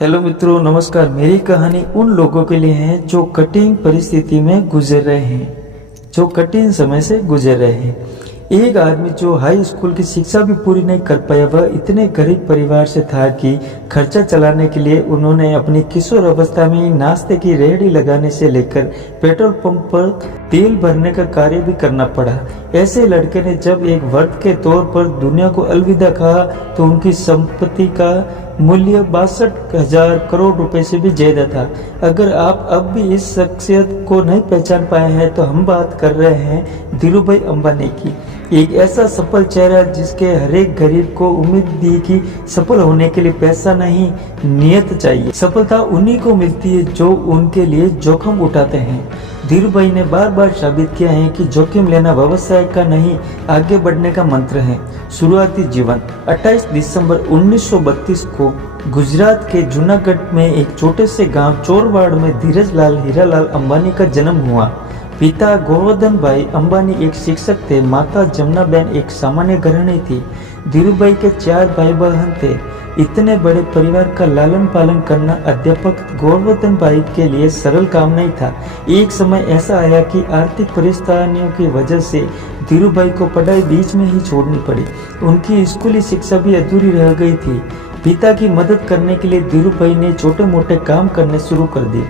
Hello मित्रों, नमस्कार। मेरी कहानी उन लोगों के लिए है जो कठिन परिस्थिति में गुजर रहे हैं, जो कठिन समय से गुजर रहे हैं। एक आदमी जो हाई स्कूल की शिक्षा भी पूरी नहीं कर पाया, वह इतने गरीब परिवार से था कि खर्चा चलाने के लिए उन्होंने अपनी किशोर अवस्था में ही नाश्ते की रेहड़ी लगाने से लेकर पेट्रोल पंप पर तेल भरने का कार्य भी करना पड़ा। ऐसे लड़के ने जब एक वर्द के तौर पर दुनिया को अलविदा कहा तो उनकी संपत्ति का मूल्य 62,000 करोड़ रुपए से भी ज्यादा था। अगर आप अब भी इस शख्सियत को नहीं पहचान पाए हैं तो हम बात कर रहे हैं धीरूभाई अंबानी की। एक ऐसा सफल चेहरा जिसके हर एक गरीब को उम्मीद दी कि सफल होने के लिए पैसा नहीं, नियत चाहिए। सफलता उन्हीं को मिलती है जो उनके लिए जोखिम उठाते हैं। धीरूभाई ने बार बार साबित किया है कि जोखिम लेना व्यवसाय का नहीं, आगे बढ़ने का मंत्र है। शुरुआती जीवन 28 दिसंबर 1932 को गुजरात के जूनागढ़ में एक छोटे से गांव चोरवाड़ में धीरज लाल हीरालाल अंबानी का जन्म हुआ। पिता गोवर्धन भाई अंबानी एक शिक्षक थे, माता जमुनाबेन एक सामान्य गृहिणी थी। धीरूभाई के 4 भाई बहन थे। इतने बड़े परिवार का लालन पालन करना अध्यापक गोवर्धन भाई के लिए सरल काम नहीं था। एक समय ऐसा आया कि आर्थिक परेशानियों की वजह से धीरूभाई को पढ़ाई बीच में ही छोड़नी पड़ी। उनकी स्कूली शिक्षा भी अधूरी रह गई थी। पिता की मदद करने के लिए धीरूभाई ने छोटे मोटे काम करने शुरू कर दिए।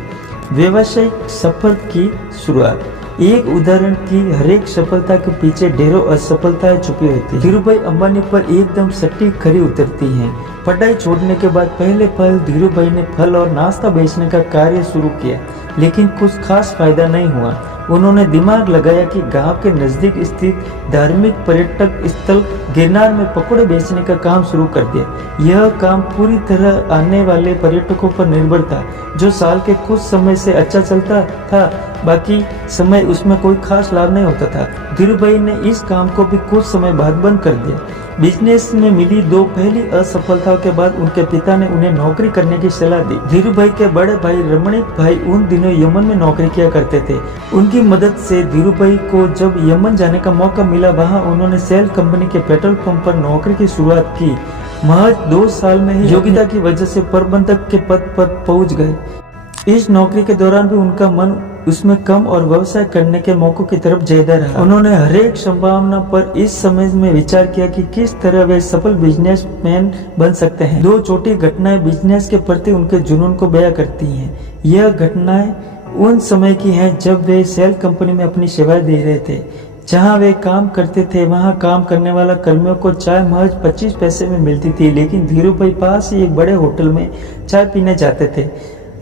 व्यावसायिक सफर की शुरुआत। एक उदाहरण की हर एक सफलता के पीछे ढेरों असफलताएं छुपी होती हैं। धीरूभाई अंबानी पर एकदम सटीक खरी उतरती हैं। पढ़ाई छोड़ने के बाद पहले पल धीरूभाई ने फल और नाश्ता बेचने का कार्य शुरू किया, लेकिन कुछ खास फायदा नहीं हुआ। उन्होंने दिमाग लगाया कि गांव के नजदीक स्थित धार्मिक पर्यटक स्थल गिरनार में पकौड़े बेचने का काम शुरू कर दिया। यह काम पूरी तरह आने वाले पर्यटकों पर निर्भर था, जो साल के कुछ समय से अच्छा चलता था, बाकी समय उसमें कोई खास लाभ नहीं होता था। धीरूभाई ने इस काम को भी कुछ समय बाद बंद कर दिया। बिजनेस में मिली 2 पहली असफलताओं के बाद उनके पिता ने उन्हें नौकरी करने की सलाह दी। धीरूभाई के बड़े भाई रमणीक भाई उन दिनों यमन में नौकरी किया करते थे। उनकी मदद से धीरूभाई को जब यमन जाने का मौका मिला, वहां उन्होंने सेल कंपनी के पेट्रोल पंप पर नौकरी की शुरुआत की। महज 2 साल में ही योग्यता की वजह से प्रबंधक के पद पर पहुंच गए। इस नौकरी के दौरान भी उनका मन उसमें कम और व्यवसाय करने के मौकों की तरफ ज्यादा रहा। उन्होंने हर एक संभावना पर इस समय में विचार किया कि किस तरह वे सफल बिजनेसमैन बन सकते हैं। 2 छोटी घटनाएं बिजनेस के प्रति उनके जुनून को बयां करती हैं। यह घटनाएं उन समय की हैं जब वे सेल कंपनी में अपनी सेवाएं दे रहे थे। जहां वे काम करते थे वहां काम करने वाला कर्मियों को चाय महज 25 पैसे में मिलती थी, लेकिन धीरूभाई पास ही एक बड़े होटल में चाय पीने जाते थे,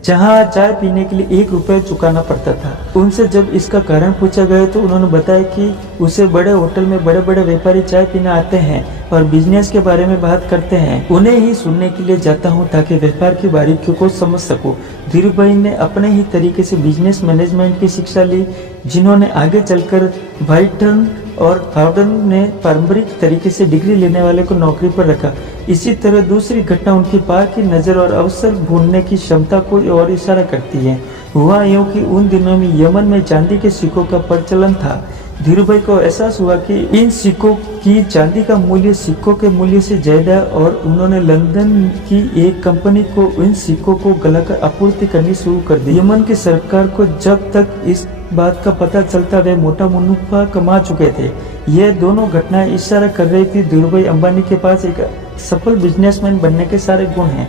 जहां चाय पीने के लिए 1 रुपया चुकाना पड़ता था। उनसे जब इसका कारण पूछा गया तो उन्होंने बताया कि उसे बड़े होटल में बड़े बड़े व्यापारी चाय पीने आते हैं और बिजनेस के बारे में बात करते हैं। उन्हें ही सुनने के लिए जाता हूं ताकि व्यापार की बारीकियों को समझ सकूं। धीरूभाई ने अपने ही तरीके से बिजनेस मैनेजमेंट की शिक्षा ली, जिन्होंने आगे चलकर वाइटन और फाउडन ने पारंपरिक तरीके से डिग्री लेने वाले को नौकरी पर रखा। इसी तरह दूसरी घटना उनकी पार की नजर और अवसर ढूंढने की क्षमता को और इशारा करती है। हुआ यूं कि उन दिनों में यमन में चांदी के सिक्कों का प्रचलन था। धीरूभाई को एहसास हुआ कि इन सिक्कों की चांदी का मूल्य सिक्कों के मूल्य से ज्यादा, और उन्होंने लंदन की एक कंपनी को इन सिक्कों को गलाकर आपूर्ति करनी शुरू कर दी। यमन की सरकार को जब तक इस बात का पता चलता वे मोटा मुनाफा कमा चुके थे। ये दोनों घटनाएं इशारा कर रही थी धीरूभाई अंबानी के पास एक सफल बिजनेसमैन बनने के सारे गुण हैं।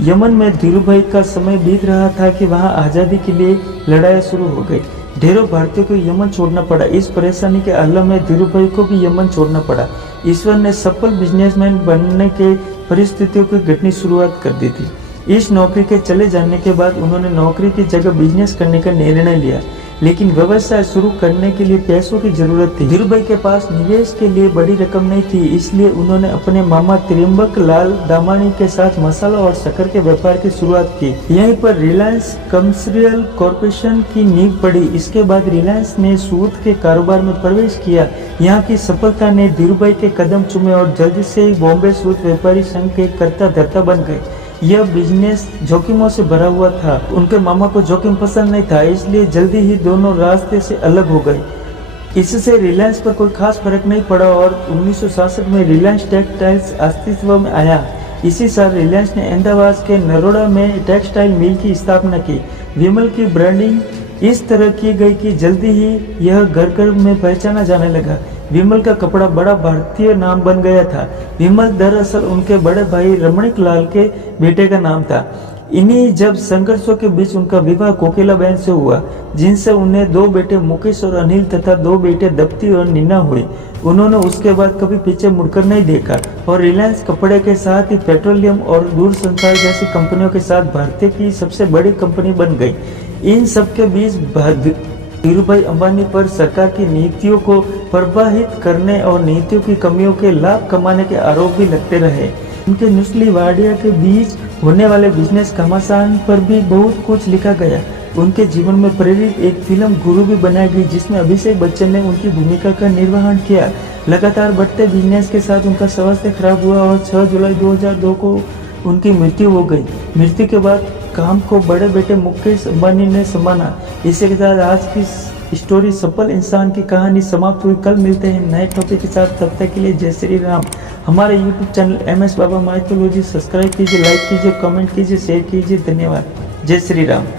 यमन में धीरूभाई का समय बीत रहा था कि वहां आजादी के लिए लड़ाई शुरू हो गई। ढेरों भारतीयों को यमन छोड़ना पड़ा। इस परेशानी के आलम में धीरूभाई को भी यमन छोड़ना पड़ा। ईश्वर ने सफल बिजनेसमैन बनने के परिस्थितियों की घटनी शुरुआत कर दी थी। इस नौकरी के चले जाने के बाद उन्होंने नौकरी की जगह बिजनेस करने का निर्णय लिया, लेकिन व्यवसाय शुरू करने के लिए पैसों की जरूरत थी। धीरूभाई के पास निवेश के लिए बड़ी रकम नहीं थी, इसलिए उन्होंने अपने मामा त्रिम्बक लाल दामानी के साथ मसाला और शक्कर के व्यापार की शुरुआत की। यहीं पर रिलायंस कमर्शियल कॉरपोरेशन की नींव पड़ी। इसके बाद रिलायंस ने सूत के कारोबार में प्रवेश किया। यहाँ की सफलता ने धीरूभाई के कदम चूमे और जल्दी से ही बॉम्बे सूत व्यापारी संघ के कर्ता धर्ता बन गए। यह बिजनेस जोखिमों से भरा हुआ था। उनके मामा को जोखिम पसंद नहीं था, इसलिए जल्दी ही दोनों रास्ते से अलग हो गए। इससे रिलायंस पर कोई खास फर्क नहीं पड़ा और 1966 में रिलायंस टेक्सटाइल्स अस्तित्व में आया। इसी साल रिलायंस ने अहमदाबाद के नरोड़ा में टेक्सटाइल मिल की स्थापना की। विमल की ब्रांडिंग इस तरह की गई कि जल्दी ही यह घर घर में पहचाना जाने लगा। विमल का कपड़ा बड़ा भारतीय नाम बन गया था। विमल दरअसल उनके बड़े भाई रमणीक लाल के बेटे का नाम था। इन्हीं जब संघर्षों के बीच उनका विवाह कोकिला बहन से हुआ, जिनसे उन्हें 2 बेटे मुकेश और अनिल तथा 2 बेटे दप्ती और नीना हुए। उन्होंने उसके बाद कभी पीछे मुड़कर नहीं देखा और रिलायंस कपड़े के साथ ही पेट्रोलियम और दूरसंचार जैसी कंपनियों के साथ भारत की सबसे बड़ी कंपनी बन गई। इन सब के बीच धीरूभाई अंबानी पर सरकार की नीतियों को प्रभावित करने और नीतियों की कमियों के लाभ कमाने के आरोप भी लगते रहे। उनके नुस्ली वाडिया के बीच होने वाले बिजनेस घमासान पर भी बहुत कुछ लिखा गया। उनके जीवन में प्रेरित एक फिल्म गुरु भी बनाई गई, जिसमें अभिषेक बच्चन ने उनकी भूमिका का निर्वहन किया। लगातार बढ़ते बिजनेस के साथ उनका स्वास्थ्य खराब हुआ और 6 जुलाई 2002 को उनकी मृत्यु हो गई। मृत्यु के बाद काम को बड़े बेटे मुकेश अंबानी ने संभाला। इसी के साथ आज की स्टोरी सफल इंसान की कहानी समाप्त हुई। कल मिलते हैं नए टॉपिक के साथ, तब तक के लिए जय श्री राम। हमारे यूट्यूब चैनल MS बाबा माइथोलॉजी सब्सक्राइब कीजिए, लाइक कीजिए, कमेंट कीजिए, शेयर कीजिए। धन्यवाद। जय श्री राम।